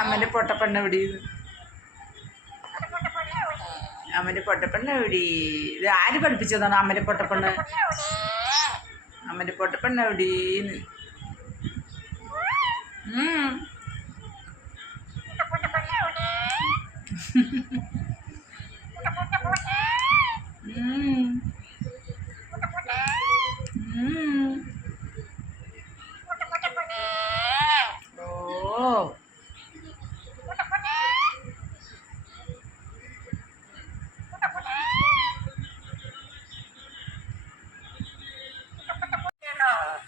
അമ്മന്റെ പൊട്ടപ്പെണ്ണ എവിടെ അമ്മന്റെ പൊട്ടപ്പെണ്ണ എവിടെ? ഇത് ആര് പഠിപ്പിച്ചതാണ് അമ്മന്റെ പൊട്ടപ്പെണ്ണ? അമ്മന്റെ പൊട്ടപ്പെണ്ണ എവിടെന്ന്? ഓ.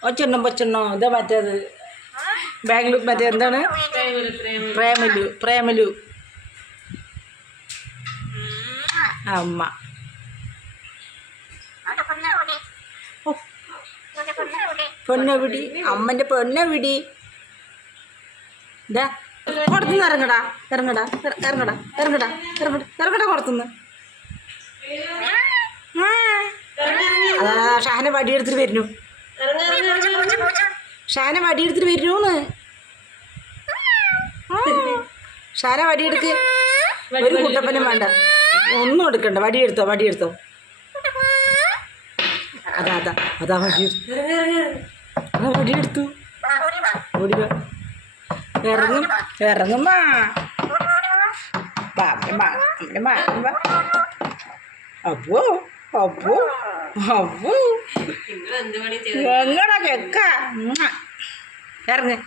ഒച്ചെണ്ണോ പൊച്ചെണ്ണോ ഇതാ മറ്റേത്. ബാംഗ്ലൂർ മറ്റേ എന്താണ്? പ്രേമലു. പ്രേമലു. അമ്മ. പൊന്നെവിടി? അമ്മന്റെ പൊന്നെവിടി? ഇതാ. പുറത്തുനിന്ന് ഇറങ്ങടാ. ഇറങ്ങടാ. ഇറ- ഇറങ്ങടാ. ഇറങ്ങടാ. ഇറങ്ങടാ. ഇറങ്ങടാ പുറത്തുനിന്ന്. അതാ ഷാഹനെ വടി എടുത്തിട്ട് വരുന്നു. ഷാന വടിയെടുത്തിട്ട് ആ. ഷാന വടിയെടുക്ക്. ഒരു കുട്ടപ്പനും വേണ്ട. ഒന്നും എടുക്കണ്ട. വടിയെടുത്തോ വടിയെടുത്തോ. അതാ അതാ അതാ വടിയെടുത്തു. വടിയെടുത്തു. ഓടി. ഇറങ്ങും ഇറങ്ങും വാ. അപ്പോ അപ്പോ. അപ്പോ എങ്ങടാ ചെക്ക. ഇറങ്ങ്.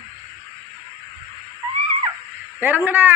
ഇറങ്ങടാ.